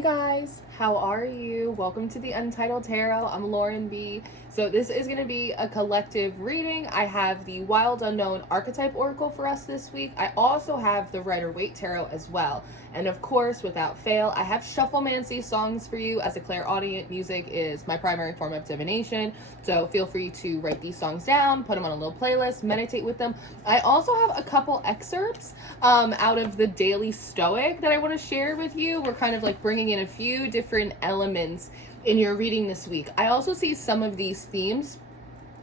Hey guys, how are you? Welcome to the Untitled Tarot. I'm Lauren B. So this is going to be a collective reading. I have the Wild Unknown Archetype Oracle for us this week. I also have the Rider-Waite Tarot as well. And of course, without fail, I have Shufflemancy songs for you. As a clairaudient, music is my primary form of divination. So feel free to write these songs down, put them on a little playlist, meditate with them. I also have a couple excerpts out of the Daily Stoic that I want to share with you. We're kind of like bringing in a few different elements in your reading this week. I also see some of these themes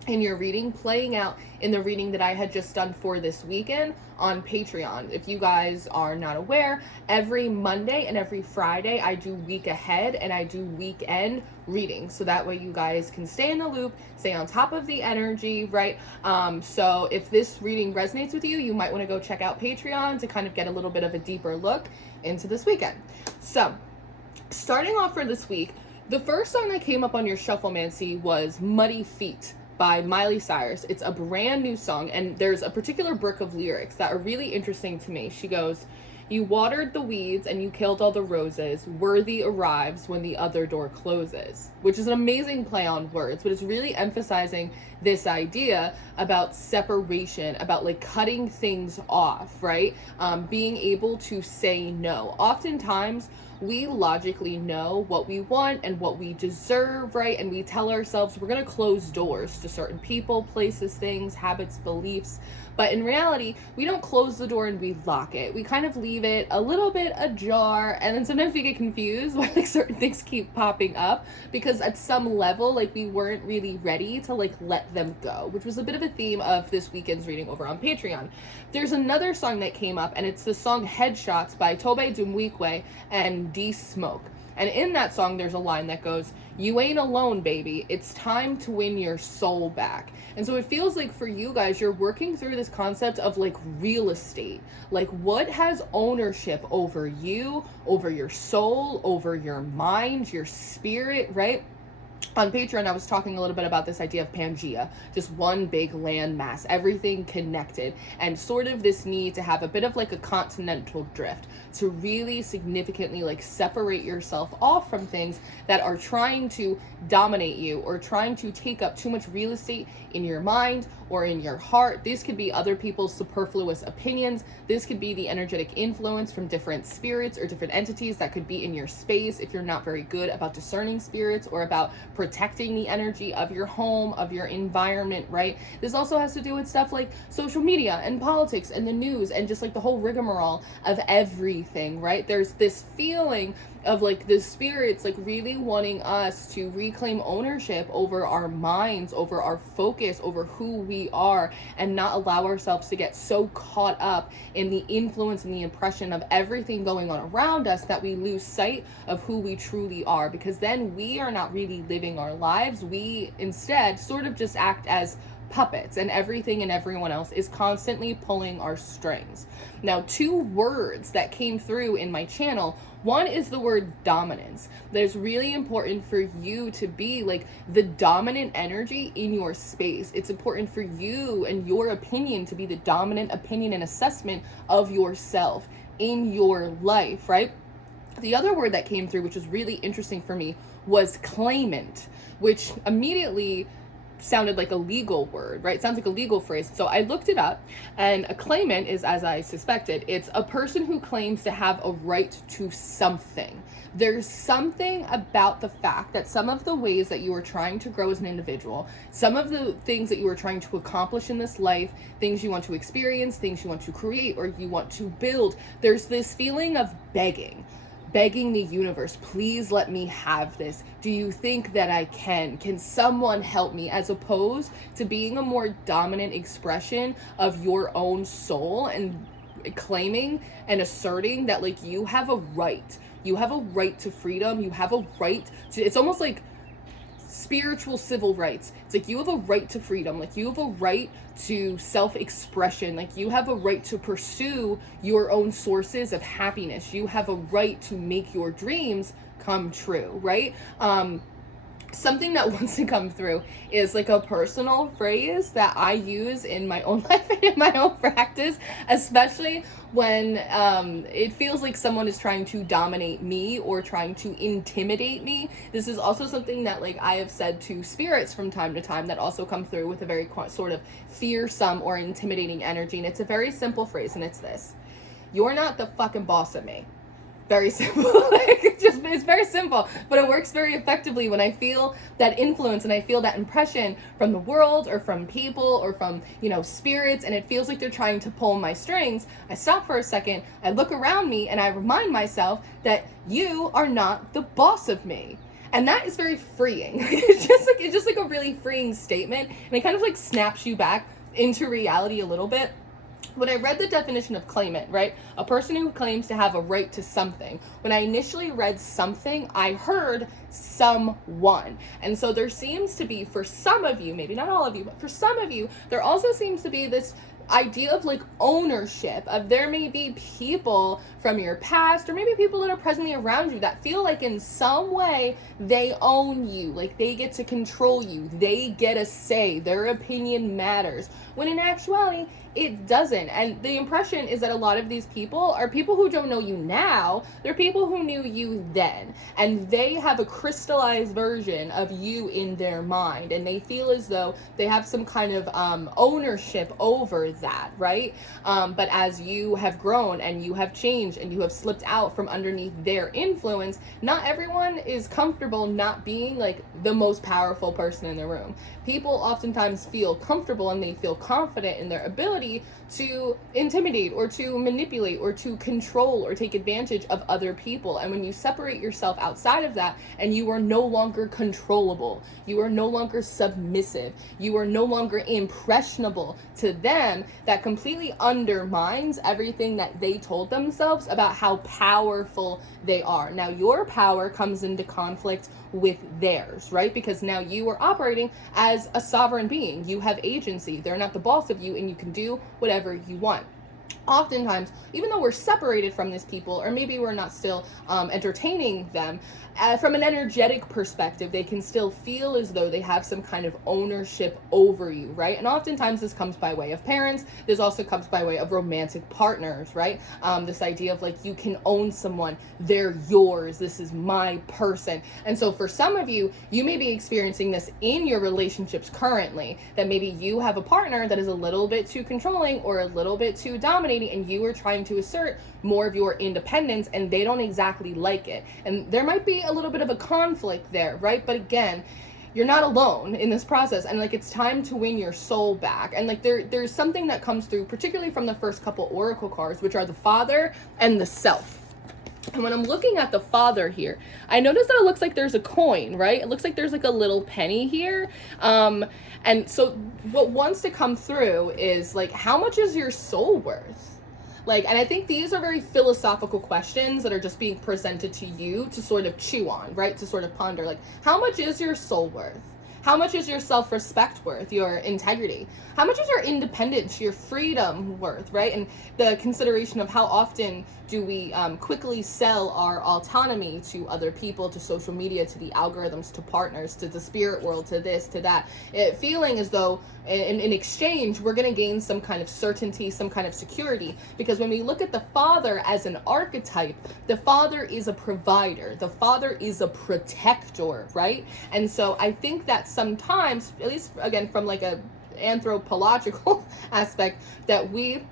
in your reading playing out in the reading that I had just done for this weekend on Patreon. If you guys are not aware, every Monday and every Friday I do week ahead and I do weekend readings, so that way you guys can stay in the loop, stay on top of the energy, right? So if this reading resonates with you, you might want to go check out Patreon to kind of get a little bit of a deeper look into this weekend. So starting off for this week, the first song that came up on your Shufflemancy was Muddy Feet by Miley Cyrus. It's a brand new song, and there's a particular brick of lyrics that are really interesting to me. She goes, "You watered the weeds and you killed all the roses. Worthy arrives when the other door closes," which is an amazing play on words, but it's really emphasizing this idea about separation, about like cutting things off, right? Being able to say no. Oftentimes, we logically know what we want and what we deserve, right? And we tell ourselves we're going to close doors to certain people, places, things, habits, beliefs. But in reality, we don't close the door and we lock it. We kind of leave it a little bit ajar, and then sometimes we get confused why like certain things keep popping up, because at some level, like we weren't really ready to like let them go, which was a bit of a theme of this weekend's reading over on Patreon. There's another song that came up, and it's the song Headshots by Tobe Dumwikwe and D Smoke. And in that song, there's a line that goes, "You ain't alone, baby. It's time to win your soul back." And so it feels like for you guys, you're working through this concept of like real estate. Like what has ownership over you, over your soul, over your mind, your spirit, right? On Patreon, I was talking a little bit about this idea of Pangea, just one big land mass, everything connected, and sort of this need to have a bit of like a continental drift to really significantly like separate yourself off from things that are trying to dominate you or trying to take up too much real estate in your mind or in your heart. These could be other people's superfluous opinions. This could be the energetic influence from different spirits or different entities that could be in your space if you're not very good about discerning spirits or about protecting the energy of your home, of your environment, right? This also has to do with stuff like social media and politics and the news and just like the whole rigmarole of everything, right? There's this feeling of like the spirits like really wanting us to reclaim ownership over our minds, over our focus, over who we are, and not allow ourselves to get so caught up in the influence and the impression of everything going on around us that we lose sight of who we truly are, because then we are not really living our lives. We instead sort of just act as puppets, and everything and everyone else is constantly pulling our strings. Now, two words that came through in my channel, one is the word dominance. That is really important for you to be like the dominant energy in your space. It's important for you and your opinion to be the dominant opinion and assessment of yourself in your life, right? The other word that came through, which was really interesting for me, was claimant, which immediately sounded like a legal word, right? It sounds like a legal phrase. So I looked it up, and a claimant is, as I suspected, it's a person who claims to have a right to something. There's something about the fact that some of the ways that you are trying to grow as an individual, some of the things that you are trying to accomplish in this life, things you want to experience, things you want to create, or you want to build, there's this feeling of begging the universe, please let me have this. Do you think that I can? Can someone help me? As opposed to being a more dominant expression of your own soul and claiming and asserting that like you have a right. You have a right to freedom. You have a right to, it's almost like spiritual civil rights. It's like you have a right to freedom, like you have a right to self-expression, like you have a right to pursue your own sources of happiness. You have a right to make your dreams come true, right? something that wants to come through is like a personal phrase that I use in my own life and in my own practice, especially when it feels like someone is trying to dominate me or trying to intimidate me. This is also something that like I have said to spirits from time to time that also come through with a very sort of fearsome or intimidating energy. And it's a very simple phrase, and it's this: you're not the fucking boss of me. Very simple. It's very simple, but it works very effectively when I feel that influence and I feel that impression from the world or from people or from, spirits, and it feels like they're trying to pull my strings. I stop for a second, I look around me, and I remind myself that you are not the boss of me. And that is very freeing. It's just like a really freeing statement, and it kind of like snaps you back into reality a little bit. When I read the definition of claimant, right? A person who claims to have a right to something. When I initially read something, I heard someone. And so there seems to be, for some of you, maybe not all of you, but for some of you, there also seems to be this idea of like ownership of there may be people from your past or maybe people that are presently around you that feel like in some way they own you, like they get to control you, they get a say, their opinion matters, when in actuality it doesn't. And the impression is that a lot of these people are people who don't know you now, they're people who knew you then, and they have a crystallized version of you in their mind, and they feel as though they have some kind of ownership over that, right? But as you have grown and you have changed and you have slipped out from underneath their influence, not everyone is comfortable not being like the most powerful person in the room. People oftentimes feel comfortable and they feel confident in their ability to intimidate or to manipulate or to control or take advantage of other people. And when you separate yourself outside of that and you are no longer controllable, you are no longer submissive, you are no longer impressionable to them, that completely undermines everything that they told themselves about how powerful they are. Now your power comes into conflict with theirs, right? Because now you are operating as a sovereign being. You have agency. They're not the boss of you, and you can do whatever you want. Oftentimes, even though we're separated from these people, or maybe we're not still entertaining them, from an energetic perspective, they can still feel as though they have some kind of ownership over you, right? And oftentimes this comes by way of parents. This also comes by way of romantic partners, right? This idea of like, you can own someone, they're yours, this is my person. And so for some of you, you may be experiencing this in your relationships currently, that maybe you have a partner that is a little bit too controlling or a little bit too dominating, and you are trying to assert more of your independence, and they don't exactly like it. And there might be a little bit of a conflict there, right? But again, you're not alone in this process, and like it's time to win your soul back. And like there's something that comes through, particularly from the first couple oracle cards, which are the Father and the Self. And when I'm looking at the Father here, I notice that it looks like there's a coin, right? It looks like there's like a little penny here. And so what wants to come through is like, how much is your soul worth? Like, and I think these are very philosophical questions that are just being presented to you to sort of chew on, right? To sort of ponder, like, how much is your soul worth? How much is your self-respect worth, your integrity? How much is your independence, your freedom worth, right? And the consideration of how often do we quickly sell our autonomy to other people, to social media, to the algorithms, to partners, to the spirit world, to this, to that, feeling as though in exchange we're going to gain some kind of certainty, some kind of security. Because when we look at the Father as an archetype, the Father is a provider, the Father is a protector, right? And so I think that sometimes, at least again from like a anthropological aspect, that we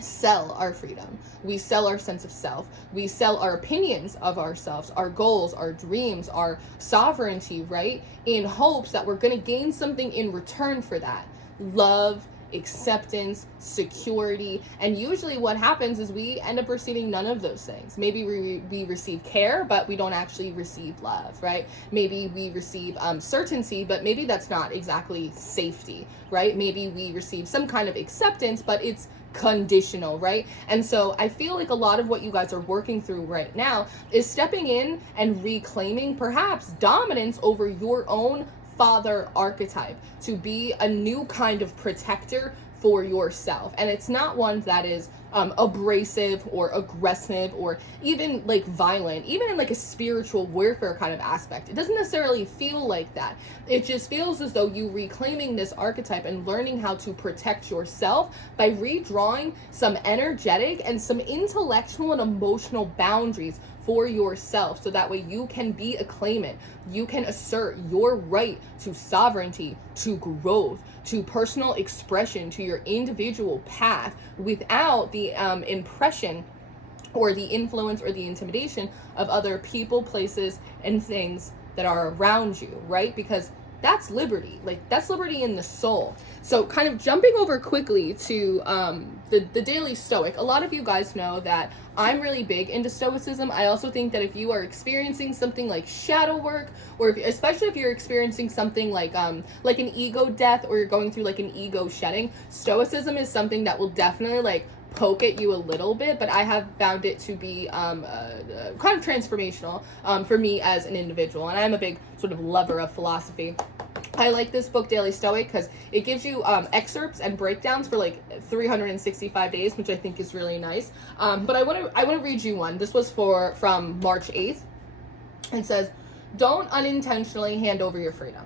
sell our freedom, we sell our sense of self, we sell our opinions of ourselves, our goals, our dreams, our sovereignty, right, in hopes that we're going to gain something in return for that: love, acceptance, security. And usually what happens is we end up receiving none of those things. Maybe we receive care, but we don't actually receive love, right? Maybe we receive certainty, but maybe that's not exactly safety, right? Maybe we receive some kind of acceptance, but it's conditional, right? And so I feel like a lot of what you guys are working through right now is stepping in and reclaiming perhaps dominance over your own Father archetype, to be a new kind of protector for yourself. And it's not one that is abrasive or aggressive or even like violent, even in like a spiritual warfare kind of aspect. It doesn't necessarily feel like that. It just feels as though you reclaiming this archetype and learning how to protect yourself by redrawing some energetic and some intellectual and emotional boundaries for yourself, so that way you can be a claimant. You can assert your right to sovereignty, to growth, to personal expression, to your individual path without the impression or the influence or the intimidation of other people, places, and things that are around you, right? Because that's liberty. Like, that's liberty in the soul. So kind of jumping over quickly to the Daily Stoic. A lot of you guys know that I'm really big into Stoicism. I also think that if you are experiencing something like shadow work, or especially if you're experiencing something like an ego death, or you're going through like an ego shedding, Stoicism is something that will definitely like poke at you a little bit, but I have found it to be kind of transformational for me as an individual, and I'm a big sort of lover of philosophy. I like this book, Daily Stoic, because it gives you excerpts and breakdowns for like 365 days, which I think is really nice. But I want to read you one. This was from March 8th. It says, "Don't unintentionally hand over your freedom.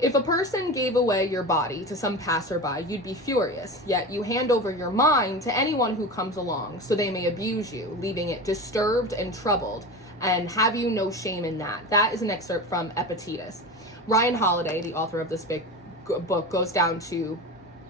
If a person gave away your body to some passerby, you'd be furious, yet you hand over your mind to anyone who comes along, so they may abuse you, leaving it disturbed and troubled, and have you no shame in that." That is an excerpt from Epictetus. Ryan Holiday, the author of this big book, goes down to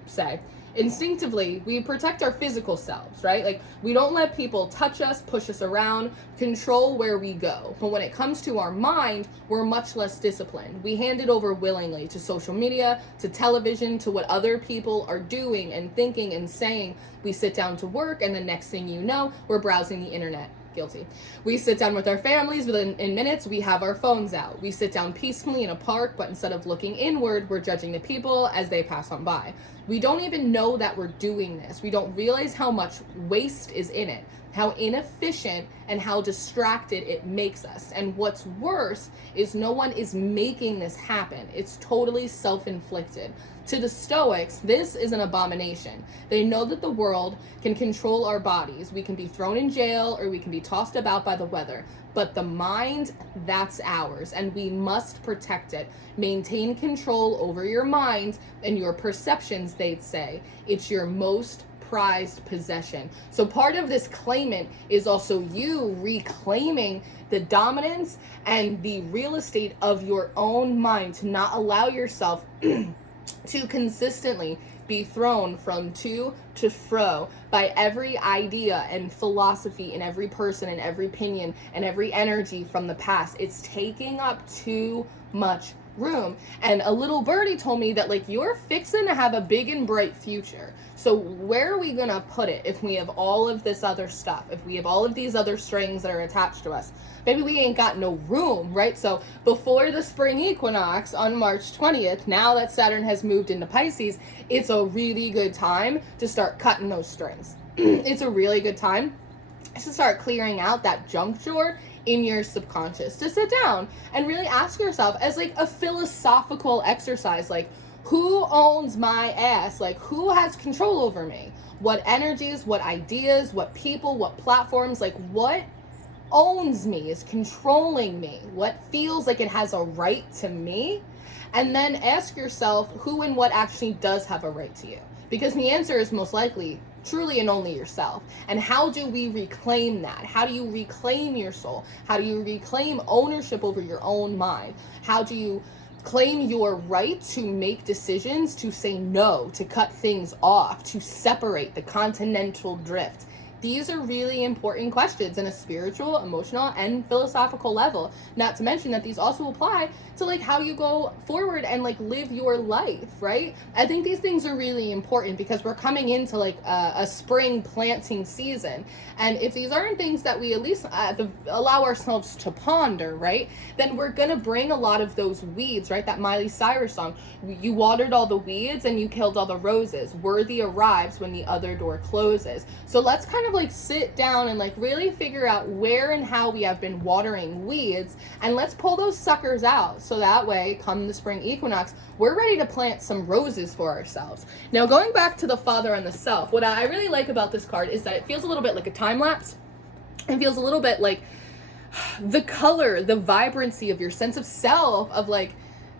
say, instinctively, we protect our physical selves, right? Like, we don't let people touch us, push us around, control where we go. But when it comes to our mind, we're much less disciplined. We hand it over willingly to social media, to television, to what other people are doing and thinking and saying. We sit down to work, and the next thing you know, we're browsing the internet. Guilty. We sit down with our families, within minutes we have our phones out. We sit down peacefully in a park, but instead of looking inward, we're judging the people as they pass on by. We don't even know that we're doing this. We don't realize how much waste is in it, how inefficient and how distracted it makes us. And what's worse is no one is making this happen. It's totally self-inflicted. To the Stoics, this is an abomination. They know that the world can control our bodies. We can be thrown in jail or we can be tossed about by the weather. But the mind, that's ours, and we must protect it. Maintain control over your mind and your perceptions, they'd say. It's your most prized possession. So part of this claimant is also you reclaiming the dominance and the real estate of your own mind, to not allow yourself to consistently be thrown from to fro by every idea and philosophy and every person and every opinion and every energy from the past. It's taking up too much room. And a little birdie told me that, like, you're fixing to have a big and bright future. So where are we gonna put it if we have all of this other stuff, if we have all of these other strings that are attached to us? Maybe we ain't got no room, right? So before the spring equinox on March 20th, now that Saturn has moved into Pisces, it's a really good time to start cutting those strings. It's a really good time to start clearing out that junk drawer in your subconscious, to sit down and really ask yourself, as like a philosophical exercise, like, who owns my ass? Like, who has control over me? What energies, what ideas, what people, what platforms, like, what owns me, is controlling me? What feels like it has a right to me? And then ask yourself who and what actually does have a right to you. Because the answer is most likely truly and only yourself. And how do we reclaim that? How do you reclaim your soul? How do you reclaim ownership over your own mind? How do you claim your right to make decisions, to say no, to cut things off, to separate the continental drift? These are really important questions in a spiritual, emotional, and philosophical level. Not to mention that these also apply to like how you go forward and like live your life, right? I think these things are really important because we're coming into like a spring planting season. And if these aren't things that we at least allow ourselves to ponder, right, then we're gonna bring a lot of those weeds, right? That Miley Cyrus song, you watered all the weeds and you killed all the roses. Worthy arrives when the other door closes. So let's kind of of like sit down and like really figure out where and how we have been watering weeds, and let's pull those suckers out so that way come the spring equinox we're ready to plant some roses for ourselves. Now, going back to the Father and the Self, what I really like about this card is that it feels a little bit like a time lapse. It feels a little bit like the color, the vibrancy of your sense of self, of like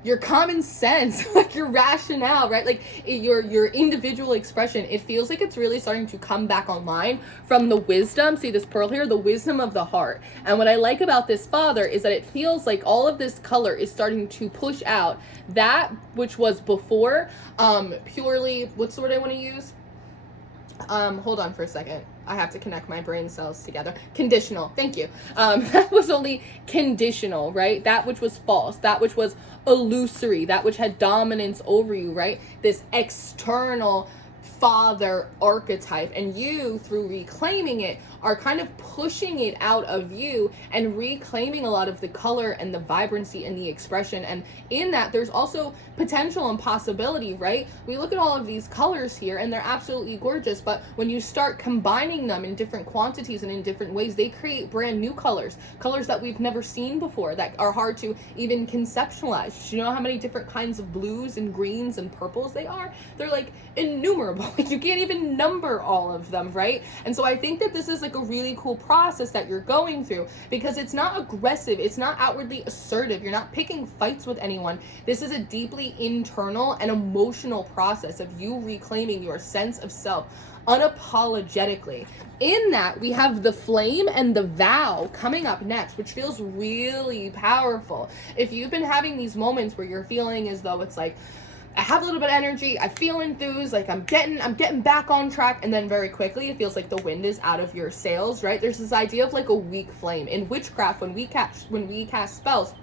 your common sense, like your rationale, right? Like your individual expression. It feels like it's really starting to come back online from the wisdom. See this pearl here, the wisdom of the heart. And what I like about this Father is that it feels like all of this color is starting to push out that which was before purely, what's the word I want to use? Hold on for a second. I have to connect my brain cells together. Conditional. Thank you. That was only conditional, right? That which was false, that which was illusory, that which had dominance over you, right? This external father archetype, and you, through reclaiming it, are kind of pushing it out of you and reclaiming a lot of the color and the vibrancy and the expression. And in that, there's also potential and possibility, right? We look at all of these colors here and they're absolutely gorgeous, but when you start combining them in different quantities and in different ways, they create brand new colors that we've never seen before, that are hard to even conceptualize. Do you know how many different kinds of blues and greens and purples they are? They're like innumerable. You can't even number all of them, right? And so I think that this is like a really cool process that you're going through, because it's not aggressive, it's not outwardly assertive, you're not picking fights with anyone. This is a deeply internal and emotional process of you reclaiming your sense of self unapologetically. In that, we have the flame and the vow coming up next, which feels really powerful. If you've been having these moments where you're feeling as though it's like, I have a little bit of energy, I feel enthused, like I'm getting back on track, and then very quickly it feels like the wind is out of your sails, right? There's this idea of like a weak flame. In witchcraft, when we cast spells,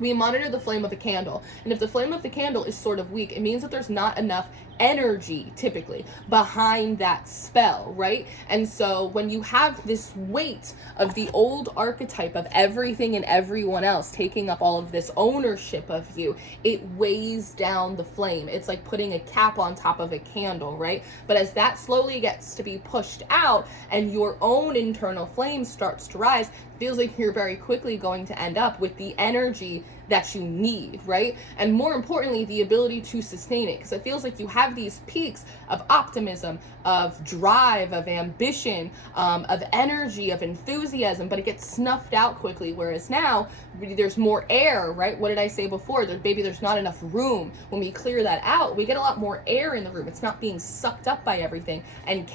we monitor the flame of a candle. And if the flame of the candle is sort of weak, it means that there's not enough energy typically behind that spell, right? And so when you have this weight of the old archetype of everything and everyone else taking up all of this ownership of you, it weighs down the flame. It's like putting a cap on top of a candle, right? But as that slowly gets to be pushed out and your own internal flame starts to rise, it feels like you're very quickly going to end up with the energy that you need, right? And more importantly, the ability to sustain it, because it feels like you have these peaks of optimism, of drive, of ambition, of energy, of enthusiasm, but it gets snuffed out quickly. Whereas now there's more air, right? What did I say before? There's not enough room. When we clear that out, we get a lot more air in the room. It's not being sucked up by everything. And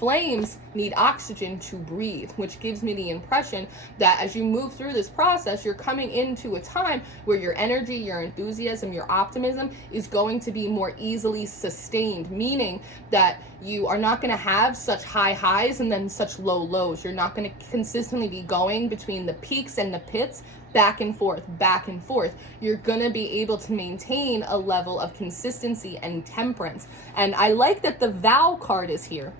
flames need oxygen to breathe, which gives me the impression that as you move through this process, you're coming into a time where your energy, your enthusiasm, your optimism is going to be more easily sustained, meaning that you are not going to have such high highs and then such low lows. You're not going to consistently be going between the peaks and the pits, back and forth, back and forth. You're going to be able to maintain a level of consistency and temperance. And I like that the vow card is here,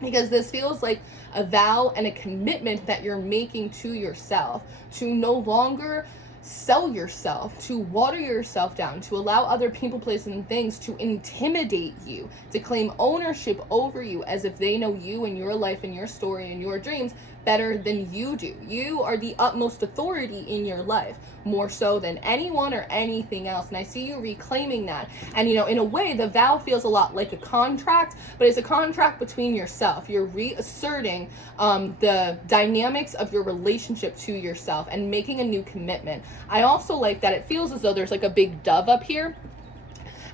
because this feels like a vow and a commitment that you're making to yourself to no longer sell yourself, to water yourself down, to allow other people, places, and things to intimidate you, to claim ownership over you as if they know you and your life and your story and your dreams better than you do. You are the utmost authority in your life, more so than anyone or anything else. And I see you reclaiming that. And in a way, the vow feels a lot like a contract, but it's a contract between yourself. You're reasserting the dynamics of your relationship to yourself and making a new commitment. I also like that it feels as though there's like a big dove up here.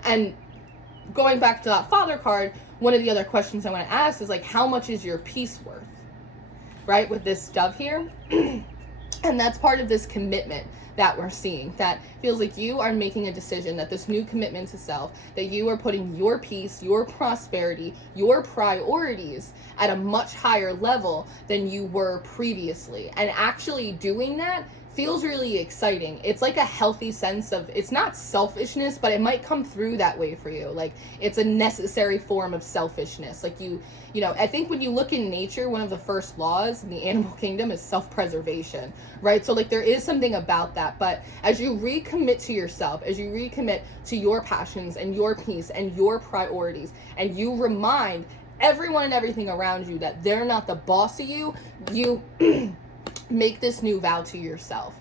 And going back to that Father card, one of the other questions I want to ask is like, how much is your peace worth? Right, with this dove here. And that's part of this commitment that we're seeing, that feels like you are making a decision, that this new commitment to self, that you are putting your peace, your prosperity, your priorities at a much higher level than you were previously. And actually doing that feels really exciting. It's like a healthy sense of, it's not selfishness, but it might come through that way for you. Like it's a necessary form of selfishness. Like I think when you look in nature, one of the first laws in the animal kingdom is self-preservation, right? So like there is something about that. But as you recommit to yourself, as you recommit to your passions and your peace and your priorities, and you remind everyone and everything around you that they're not the boss of you, you make this new vow to yourself.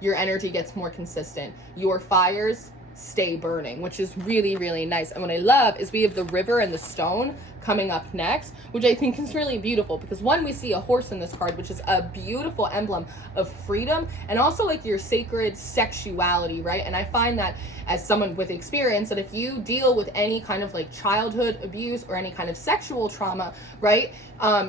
Your energy gets more consistent. Your fires stay burning, which is really, really nice. And what I love is we have the river and the stone coming up next, which I think is really beautiful because one, we see a horse in this card, which is a beautiful emblem of freedom and also like your sacred sexuality, right? And I find that as someone with experience that if you deal with any kind of like childhood abuse or any kind of sexual trauma, right,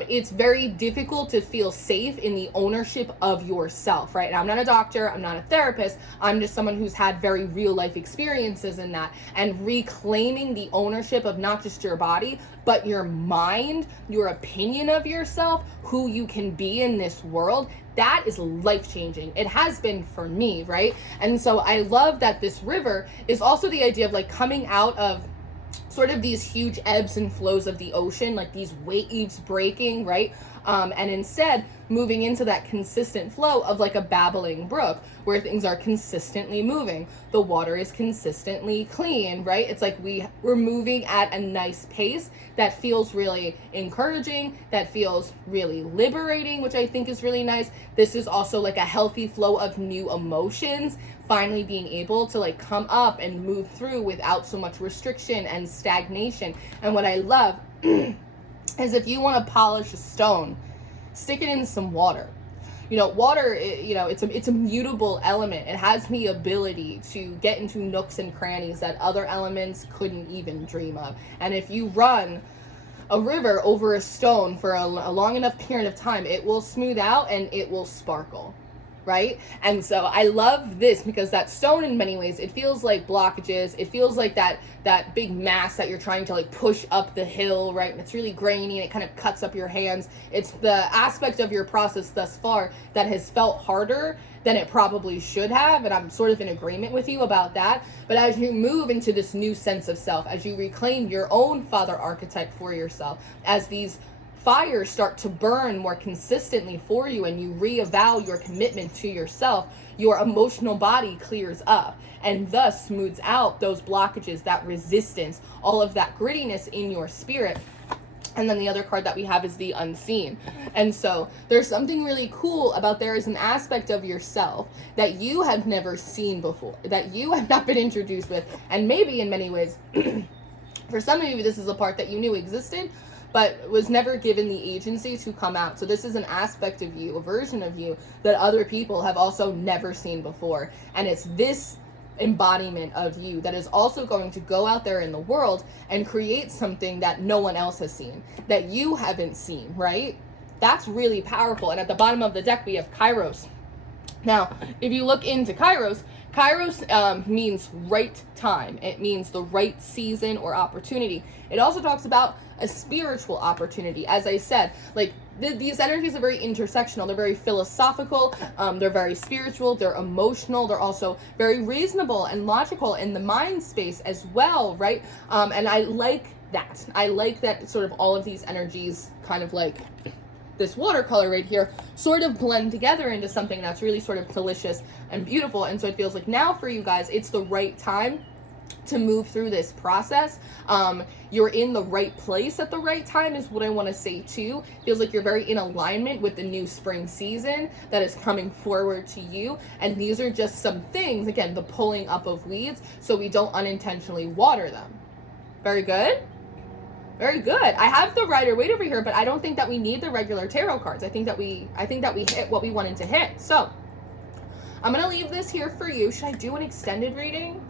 it's very difficult to feel safe in the ownership of yourself, right? And I'm not a doctor, I'm not a therapist, I'm just someone who's had very real life experiences in that, and reclaiming the ownership of not just your body, but your mind, your opinion of yourself, who you can be in this world, that is life-changing. It has been for me, right? And so I love that this river is also the idea of like coming out of sort of these huge ebbs and flows of the ocean, like these waves breaking, right? And instead moving into that consistent flow of like a babbling brook where things are consistently moving. The water is consistently clean, right? It's like we're moving at a nice pace that feels really encouraging, that feels really liberating, which I think is really nice. This is also like a healthy flow of new emotions, finally being able to like come up and move through without so much restriction and stagnation. And what I love is if you want to polish a stone, stick it in some water. You know, water, it's a mutable element. It has the ability to get into nooks and crannies that other elements couldn't even dream of. And if you run a river over a stone for a long enough period of time, it will smooth out and it will sparkle, right? And so I love this because that stone in many ways, it feels like blockages. It feels like that big mass that you're trying to like push up the hill, right? And it's really grainy and it kind of cuts up your hands. It's the aspect of your process thus far that has felt harder than it probably should have. And I'm sort of in agreement with you about that. But as you move into this new sense of self, as you reclaim your own father archetype for yourself, as these fires start to burn more consistently for you and you reavow your commitment to yourself, your emotional body clears up and thus smooths out those blockages, that resistance, all of that grittiness in your spirit. And then the other card that we have is the unseen. And so there's something really cool about there is an aspect of yourself that you have never seen before, that you have not been introduced with. And maybe in many ways, for some of you, this is a part that you knew existed, but was never given the agency to come out. So this is an aspect of you, a version of you that other people have also never seen before. And it's this embodiment of you that is also going to go out there in the world and create something that no one else has seen, that you haven't seen, right? That's really powerful. And at the bottom of the deck, we have Kairos. Now, if you look into Kairos means right time. It means the right season or opportunity. It also talks about a spiritual opportunity. As I said, like these energies are very intersectional. They're very philosophical. They're very spiritual. They're emotional. They're also very reasonable and logical in the mind space as well, right? And I like that. I like that sort of all of these energies kind of like this watercolor right here sort of blend together into something that's really sort of delicious and beautiful. And so it feels like now for you guys, it's the right time to move through this process. You're in the right place at the right time is what I want to say too. Feels like you're very in alignment with the new spring season that is coming forward to you. And these are just some things, again, the pulling up of weeds so we don't unintentionally water them. Very good. Very good. I have the Rider Waite over here, but I don't think that we need the regular tarot cards. I think that we hit what we wanted to hit. So I'm going to leave this here for you. Should I do an extended reading?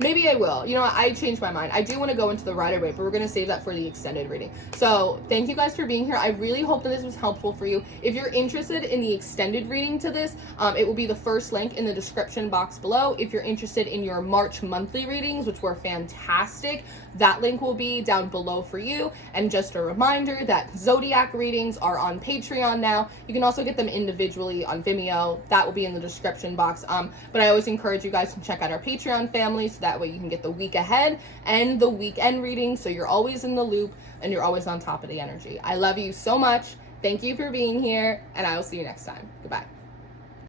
Maybe I will. You know what? I changed my mind. I do want to go into the Rider Waite, but we're going to save that for the extended reading. So thank you guys for being here. I really hope that this was helpful for you. If you're interested in the extended reading to this, it will be the first link in the description box below. If you're interested in your March monthly readings, which were fantastic, that link will be down below for you. And just a reminder that Zodiac readings are on Patreon now. You can also get them individually on Vimeo. That will be in the description box. But I always encourage you guys to check out our Patreon family, so that way you can get the week ahead and the weekend reading, so you're always in the loop and you're always on top of the energy. I love you so much. Thank you for being here, and I will see you next time. Goodbye.